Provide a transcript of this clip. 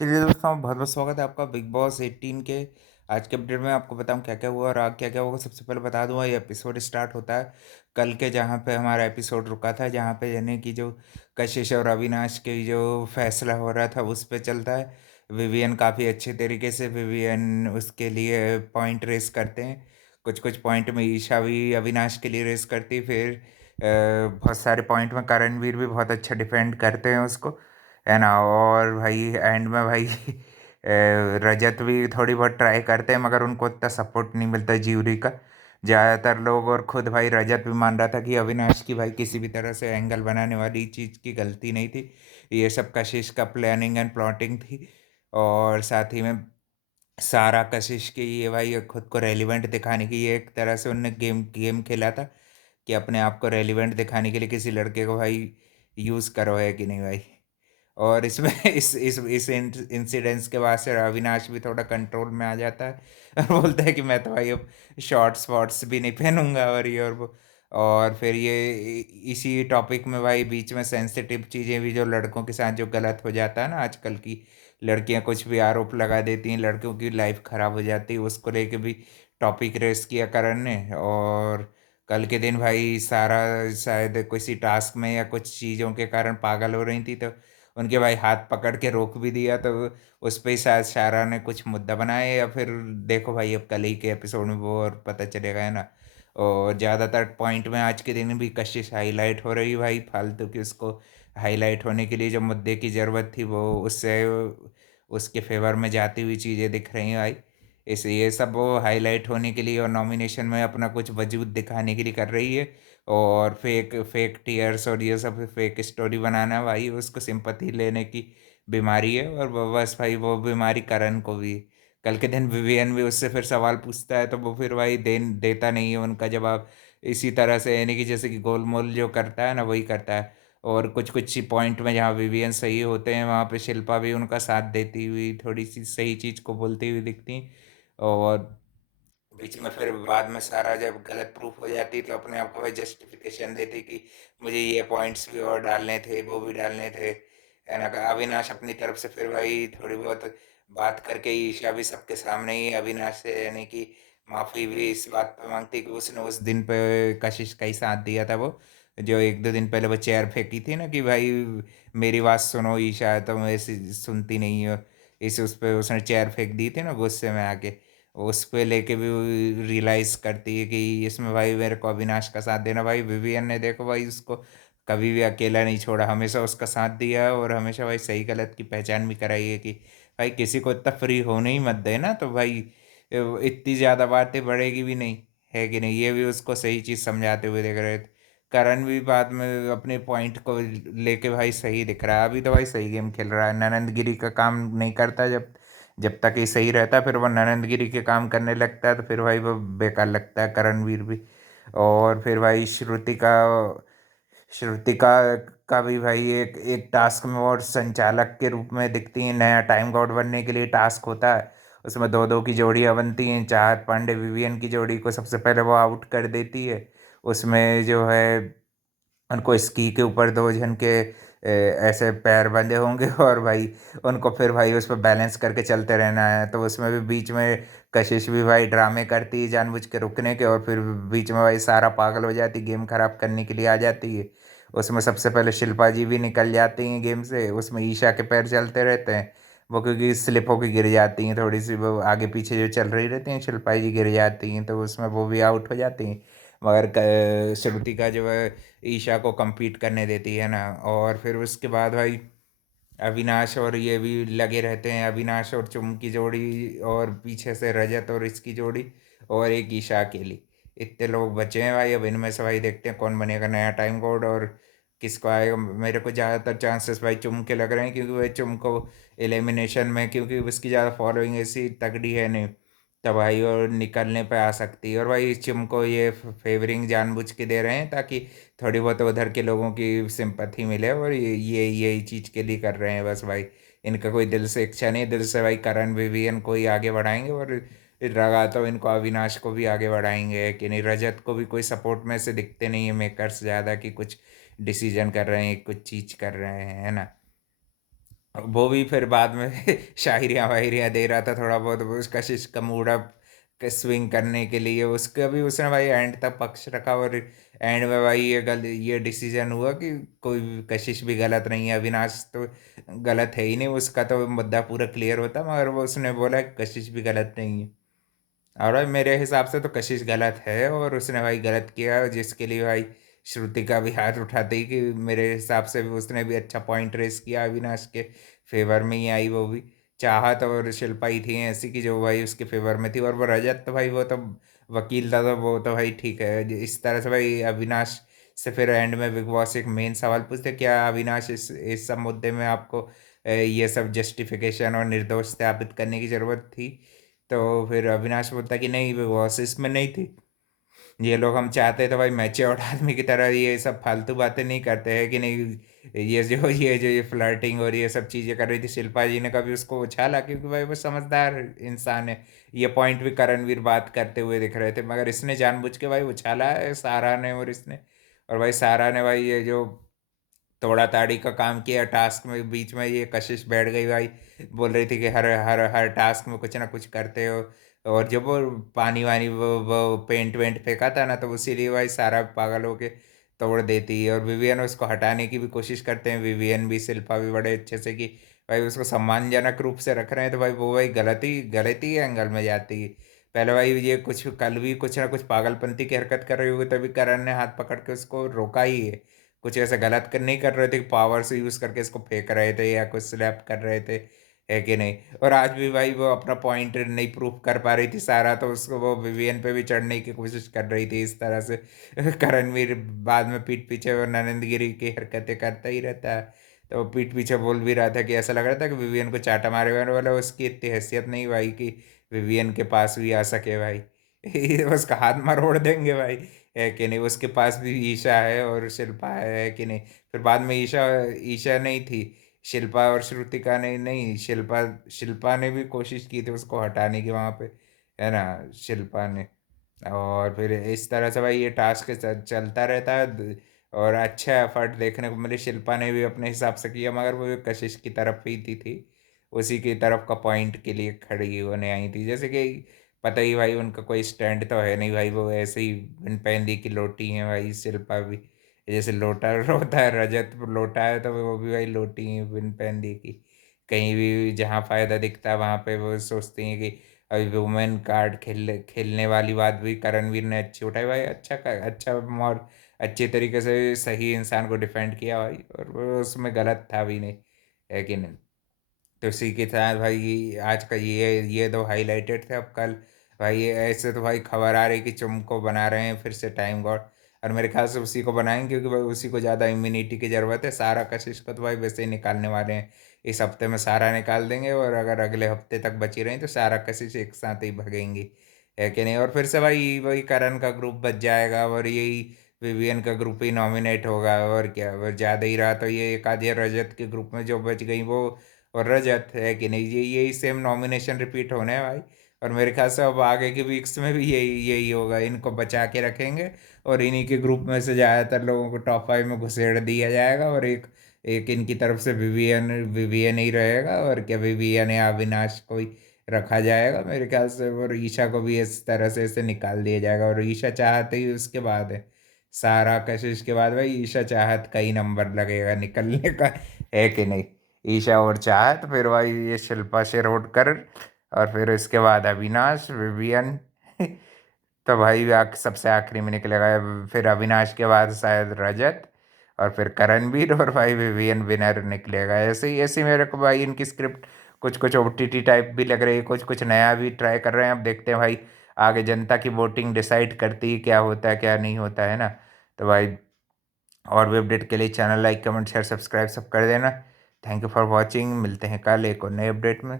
चलिए दोस्तों, बहुत-बहुत स्वागत है आपका बिग बॉस 18 के आज के अपडेट में। आपको बताऊँ क्या-क्या हुआ और आगे क्या-क्या होगा। सबसे पहले बता दूँगा, ये एपिसोड स्टार्ट होता है कल के, जहाँ पे हमारा एपिसोड रुका था, जहाँ पे यानी कि जो कशिश और अविनाश के जो फैसला हो रहा था उस पे चलता है। विवियन काफ़ी अच्छे तरीके से विवियन उसके लिए पॉइंट रेज़ करते हैं। कुछ-कुछ पॉइंट में ईशा भी अविनाश के लिए रेज़ करती है। फिर बहुत सारे पॉइंट में करणवीर भी बहुत अच्छा डिफेंड करते हैं उसको, है ना? और भाई एंड में भाई रजत भी थोड़ी बहुत ट्राई करते हैं, मगर उनको उतना सपोर्ट नहीं मिलता है ज्यूरी का। ज़्यादातर लोग और खुद भाई रजत भी मान रहा था कि अविनाश की भाई किसी भी तरह से एंगल बनाने वाली चीज़ की गलती नहीं थी। ये सब कशिश का प्लानिंग एंड प्लॉटिंग थी। और साथ ही में सारा कशिश की ये भाई ये खुद को रेलिवेंट दिखाने की ये एक तरह से उनने गेम गेम खेला था कि अपने आप को रेलिवेंट दिखाने के लिए किसी लड़के को भाई यूज़ करो, है कि नहीं भाई? और इसमें इस इंसिडेंस के बाद से अविनाश भी थोड़ा कंट्रोल में आ जाता है और बोलता है कि मैं तो भाई अब शॉर्ट्स वॉर्ट्स भी नहीं पहनूंगा और ये और वो। और फिर ये इसी टॉपिक में भाई बीच में सेंसिटिव चीज़ें भी, जो लड़कों के साथ जो गलत हो जाता है ना आजकल की, लड़कियां कुछ भी आरोप लगा देती हैं, लड़कियों की लाइफ खराब हो जाती है, उसको लेके भी टॉपिक रेस किया करण ने। और कल के दिन भाई सारा शायद किसी टास्क में या कुछ चीज़ों के कारण पागल हो रही थी, तो उनके भाई हाथ पकड़ के रोक भी दिया, तो उस पे ही शायद शायरा ने कुछ मुद्दा बनाया, या फिर देखो भाई अब कल ही के एपिसोड में वो और पता चलेगा, है ना? और ज़्यादातर पॉइंट में आज के दिन भी कशिश हाईलाइट हो रही भाई, फालतू की उसको हाईलाइट होने के लिए जो मुद्दे की ज़रूरत थी वो उससे उसके फेवर में जाती हुई चीज़ें दिख रही हैं भाई। इस ये सब वो हाईलाइट होने के लिए और नॉमिनेशन में अपना कुछ वजूद दिखाने के लिए कर रही है। और फेक फेक टीयर्स और ये सब फेक स्टोरी बनाना भाई उसको सिंपैथी लेने की बीमारी है। और बस भाई वो बीमारी करण को भी, कल के दिन विवियन भी उससे फिर सवाल पूछता है तो वो फिर भाई देता नहीं है उनका जवाब। इसी तरह से यानी कि जैसे कि गोलमोल जो करता है ना वही करता है। और कुछ कुछ पॉइंट में जहाँ विवियन सही होते हैं वहाँ पे शिल्पा भी उनका साथ देती हुई थोड़ी सी सही चीज़ को बोलती हुई दिखती। और बीच में फिर बाद में सारा जब गलत प्रूफ हो जाती तो अपने आप को भाई जस्टिफिकेशन देती कि मुझे ये पॉइंट्स भी और डालने थे, वो भी डालने थे, है ना? अविनाश अपनी तरफ से फिर भाई थोड़ी बहुत बात करके ईशा भी सबके सामने ही अविनाश से यानी कि माफ़ी भी इस बात पे मांगती कि उसने उस दिन पे कशिश का ही साथ दिया था। वो जो एक दो दिन पहले वो चेयर फेंकी थी ना कि भाई मेरी बात सुनो ईशा, तुम ऐसी सुनती नहीं हो, इस उस पे उसने चेयर फेंक दी थी ना गुस्से में आके। उस पे लेके भी रियलाइज़ करती है कि इसमें भाई मेरे को अविनाश का साथ देना। भाई विवियन ने देखो भाई उसको कभी भी अकेला नहीं छोड़ा, हमेशा उसका साथ दिया है और हमेशा भाई सही गलत की पहचान भी कराई है कि भाई किसी को इतना फ्री होने ही मत देना, तो भाई इतनी ज़्यादा बातें बढ़ेगी भी नहीं, है कि नहीं? ये भी उसको सही चीज़ समझाते हुए देख रहे थे। करण भी बाद में अपने पॉइंट को लेके भाई सही दिख रहा है, अभी तो भाई सही गेम खेल रहा है, ननंदगिरी का काम नहीं करता। जब जब तक ये सही रहता है फिर वो ननंदगिरी के काम करने लगता है, तो फिर भाई वो बेकार लगता है करणवीर भी। और फिर भाई श्रुतिका का भी भाई एक एक टास्क में और संचालक के रूप में दिखती है। नया टाइम गॉड बनने के लिए टास्क होता है, उसमें दो दो की जोड़ियाँ बनती हैं। चाहत पांडे विवियन की जोड़ी को सबसे पहले वो आउट कर देती है। उसमें जो है उनको स्की के ऊपर दो जन के ऐसे पैर बंधे होंगे और भाई उनको फिर भाई उस पर बैलेंस करके चलते रहना है। तो उसमें भी बीच में कशिश भी भाई ड्रामे करती है जानबूझ के रुकने के, और फिर बीच में भाई सारा पागल हो जाती, गेम खराब करने के लिए आ जाती है। उसमें सबसे पहले शिल्पा जी भी निकल जाती हैं गेम से, उसमें ईशा के पैर चलते रहते हैं। वो क्योंकि स्लिप होके गिर जाती हैं, थोड़ी सी वो आगे पीछे जो चल रही रहती हैं, शिल्पा जी गिर जाती हैं, तो उसमें वो भी आउट हो जाती हैं। मगर श्रुति का जो है ईशा को compete करने देती है ना। और फिर उसके बाद भाई अविनाश और ये भी लगे रहते हैं, अविनाश और चुम की जोड़ी, और पीछे से रजत और इसकी जोड़ी, और एक ईशा अकेली। इतने लोग बचे हैं भाई, अब इनमें से भाई देखते हैं कौन बनेगा नया टाइम कोड और किसको आएगा। मेरे को ज़्यादातर चांसेस भाई चुम के लग रहे हैं, क्योंकि भाई चुम को एलिमिनेशन में, क्योंकि उसकी ज़्यादा फॉलोइंग ऐसी तगड़ी है नहीं, तो भाई और निकलने पे आ सकती है। और भाई चुम को ये फेवरिंग जानबूझ के दे रहे हैं ताकि थोड़ी बहुत उधर के लोगों की सिंपैथी मिले, और ये यही चीज़ के लिए कर रहे हैं बस भाई। इनका कोई दिल से इच्छा नहीं, दिल से भाई करण विवियन को ही आगे बढ़ाएंगे, और लगा तो इनको अविनाश को भी आगे बढ़ाएंगे कि नहीं। रजत को भी कोई सपोर्ट में से दिखते नहीं है मेकर्स ज़्यादा कि कुछ डिसीजन कर रहे हैं, कुछ चीज़ कर रहे हैं, है ना? वो भी फिर बाद में शायरियाँ वायरियाँ दे रहा था थोड़ा बहुत, वो उसका कशिश का मूड अप स्विंग करने के लिए, उसका भी उसने भाई एंड तक पक्ष रखा। और एंड में भाई ये डिसीजन हुआ कि कोई भी कशिश भी गलत नहीं है, अविनाश तो गलत है ही नहीं, उसका तो मुद्दा पूरा क्लियर होता, मगर वो उसने बोला कि कशिश भी गलत नहीं है। और भाई मेरे हिसाब से तो कशिश गलत है, और उसने भाई गलत किया, जिसके लिए भाई श्रुति का भी हाथ उठाते ही कि मेरे हिसाब से भी उसने भी अच्छा पॉइंट रेस किया, अविनाश के फेवर में ही आई वो भी। चाहत और शिल्पा ही थी ऐसी कि जो भाई उसके फेवर में थी, और वो रजत तो भाई वो तो वकील था, तो वो तो भाई ठीक है। इस तरह से भाई अविनाश से फिर एंड में बिग बॉस एक मेन सवाल पूछते, क्या अविनाश इस सब मुद्दे में आपको ये सब जस्टिफिकेशन और निर्दोष साबित करने की ज़रूरत थी? तो फिर अविनाश बोलता कि नहीं, वो बॉस इसमें नहीं थी, ये लोग हम चाहते तो भाई मैच्योर्ड आदमी की तरह ये सब फालतू बातें नहीं करते हैं कि नहीं। ये फ्लर्टिंग और ये सब चीज़ें कर रही थी शिल्पा जी ने, कभी उसको उछाला? क्योंकि भाई वो समझदार इंसान है। ये पॉइंट भी करणवीर बात करते हुए दिख रहे थे, मगर इसने जानबूझ के भाई उछाला है सारा ने, और इसने, और भाई सारा ने भाई ये जो तोड़ा ताड़ी का काम किया टास्क में, बीच में ये कशिश बैठ गई भाई, बोल रही थी कि हर हर हर टास्क में कुछ ना कुछ करते हो। और जब वो पानी वानी वो पेंट वेंट फेंका था ना, तो इसीलिए भाई सारा पागल होके तोड़ देती है। और विवियन उसको हटाने की भी कोशिश करते हैं, विवियन भी शिल्पा भी बड़े अच्छे से, कि भाई उसको सम्मानजनक रूप से रख रहे हैं, तो भाई वो भाई गलती एंगल में जाती है। पहले भाई ये कुछ कल भी कुछ ना कुछ पागलपंती की हरकत कर रही होगी, तभी करण ने हाथ पकड़ के उसको रोका ही है। कुछ ऐसा गलत कर नहीं कर रहे थे कि पावर से यूज़ करके इसको फेंक रहे थे या कुछ स्लैप कर रहे थे, है कि नहीं? और आज भी भाई वो अपना पॉइंट नहीं प्रूव कर पा रही थी सारा, तो उसको वो विवियन पे भी चढ़ने की कोशिश कर रही थी इस तरह से। करणवीर बाद में पीठ पीछे वो ननंदगिरी की हरकतें करता ही रहता है, तो वो पीठ पीछे बोल भी रहा था कि ऐसा लग रहा था कि विवियन को चाटा मारे हुए, वाला उसकी इतनी हैसियत नहीं भाई कि विवियन के पास भी आ सके भाई। उसका हाथ मरोड़ देंगे भाई, है कि नहीं? उसके पास भी ईशा है और शिल्पा है कि नहीं? फिर बाद में ईशा ईशा नहीं थी, शिल्पा और श्रुतिका ने नहीं, शिल्पा शिल्पा ने भी कोशिश की थी उसको हटाने की वहाँ पे, है ना, शिल्पा ने। और फिर इस तरह से भाई ये टास्क चलता रहता है। और अच्छा एफर्ट देखने को मिले, शिल्पा ने भी अपने हिसाब से किया, मगर वो कशिश की तरफ ही थी उसी की तरफ का पॉइंट के लिए खड़ी होने आई थी। जैसे कि पता ही भाई उनका कोई स्टैंड तो है नहीं भाई, वो ऐसे ही बिन पैंदी की लोटी हैं भाई शिल्पा भी। जैसे लोटा होता है, रजत लोटा है, तो वो भी भाई लोटी है बिन पैंदी की। कहीं भी जहाँ फायदा दिखता है वहाँ पे वो सोचती हैं कि अभी वुमेन कार्ड खेलने वाली बात भी करणवीर ने अच्छी उठाई भाई, अच्छा और अच्छे तरीके से सही इंसान को डिफेंड किया भाई, और वो उसमें गलत था भी नहीं, है कि नहीं? तो इसी के साथ भाई आज का ये दो हाईलाइटेड थे। अब कल भाई ऐसे तो भाई खबर आ रही कि चुम को बना रहे हैं फिर से टाइम गॉड, और मेरे ख्याल से उसी को बनाएंगे, क्योंकि भाई उसी को ज़्यादा इम्यूनिटी की ज़रूरत है। सारा कशिश को तो भाई वैसे ही निकालने वाले हैं, इस हफ्ते में सारा निकाल देंगे, और अगर अगले हफ्ते तक बची रही तो सारा कशिश एक साथ ही भगेंगी, है कि नहीं? और फिर से भाई वही करण का ग्रुप बच जाएगा, और यही विवियन का ग्रुप ही नॉमिनेट होगा, और क्या, वो ज़्यादा ही रहा तो ये एक आधी रजत के ग्रुप में जो बच गई वो, और रजत, है कि नहीं? ये यही सेम नॉमिनेशन रिपीट होने हैं भाई। और मेरे ख्याल से अब आगे के वीक्स में भी यही यही होगा, इनको बचा के रखेंगे, और इन्हीं के ग्रुप में से ज़्यादातर लोगों को टॉप 5 में घुसेड़ दिया जाएगा, और एक एक इनकी तरफ से विवियन विवियन ही रहेगा, और क्या विवियन या अविनाश को ही रखा जाएगा मेरे ख्याल से। और ईशा को भी इस तरह से इसे निकाल दिया जाएगा, और ईशा चाहते ही उसके बाद है, सारा कशिश के बाद भाई ईशा चाहत का ही नंबर लगेगा निकलने का, है कि नहीं? ईशा और चाहत, फिर भाई ये शिल्पा शिरोडकर, और फिर इसके बाद अविनाश, विवियन। तो भाई सबसे आखिरी में निकलेगा, फिर अविनाश के बाद शायद रजत, और फिर करणवीर, और भाई विवियन विनर निकलेगा। ऐसे ही मेरे को भाई इनकी स्क्रिप्ट कुछ कुछ ओटीटी टाइप भी लग रही है, कुछ कुछ नया भी ट्राई कर रहे हैं। अब देखते हैं भाई, आगे जनता की वोटिंग डिसाइड करती है क्या होता है क्या नहीं होता है ना। तो भाई और भी अपडेट के लिए channel like comment share subscribe सब कर देना। थैंक यू फॉर वॉचिंग, मिलते हैं कल एक और नए अपडेट में।